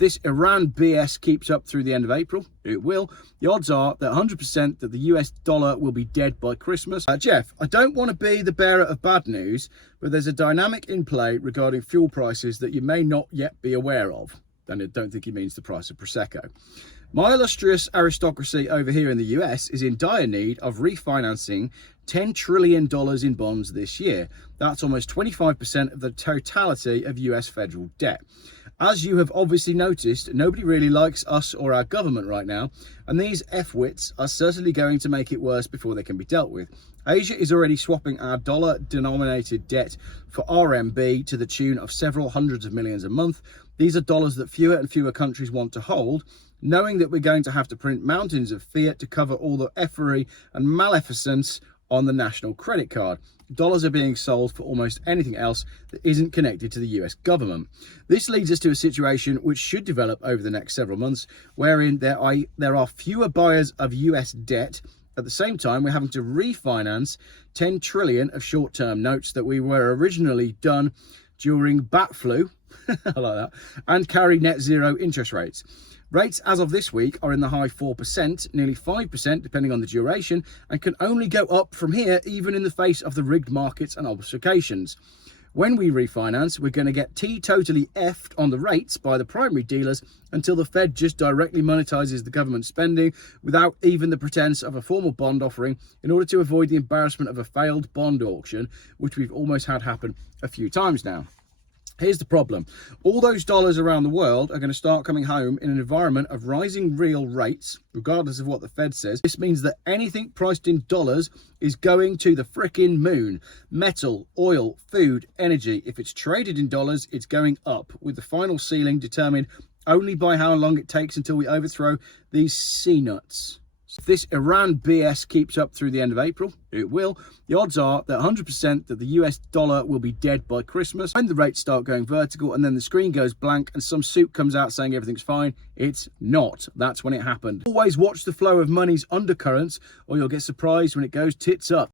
this Iran BS keeps up through the end of April, it will, the odds are that 100% that the US dollar will be dead by Christmas. Jeff, I don't want to be the bearer of bad news, but there's a dynamic in play regarding fuel prices that you may not yet be aware of. And I don't think he means the price of Prosecco. My illustrious aristocracy over here in the US is in dire need of refinancing $10 trillion in bonds this year. That's almost 25% of the totality of US federal debt. As you have obviously noticed, nobody really likes us or our government right now, and these F-wits are certainly going to make it worse before they can be dealt with. Asia is already swapping our dollar-denominated debt for RMB to the tune of several hundreds of millions a month. These are dollars that fewer and fewer countries want to hold, knowing that we're going to have to print mountains of fiat to cover all the effery and maleficence on the national credit card. Dollars are being sold for almost anything else that isn't connected to the US government. This leads us to a situation which should develop over the next several months, wherein there are fewer buyers of US debt. At the same time, we're having to refinance 10 trillion of short-term notes that we were originally done during bat flu, I like that, and carry net zero interest rates. Rates as of this week are in the high 4%, nearly 5% depending on the duration, and can only go up from here even in the face of the rigged markets and obfuscations. When we refinance, we're going to get totally effed on the rates by the primary dealers until the Fed just directly monetizes the government spending without even the pretense of a formal bond offering, in order to avoid the embarrassment of a failed bond auction, which we've almost had happen a few times now. Here's the problem. All those dollars around the world are going to start coming home in an environment of rising real rates, regardless of what the Fed says. This means that anything priced in dollars is going to the frickin' moon. Metal, oil, food, energy. If it's traded in dollars, it's going up, with the final ceiling determined only by how long it takes until we overthrow these sea nuts. If this Iran BS keeps up through the end of April, it will, the odds are that 100% that the US dollar will be dead by Christmas. When the rates start going vertical and then the screen goes blank and some soup comes out saying everything's fine, it's not. That's when it happened. Always watch the flow of money's undercurrents, or you'll get surprised when it goes tits up.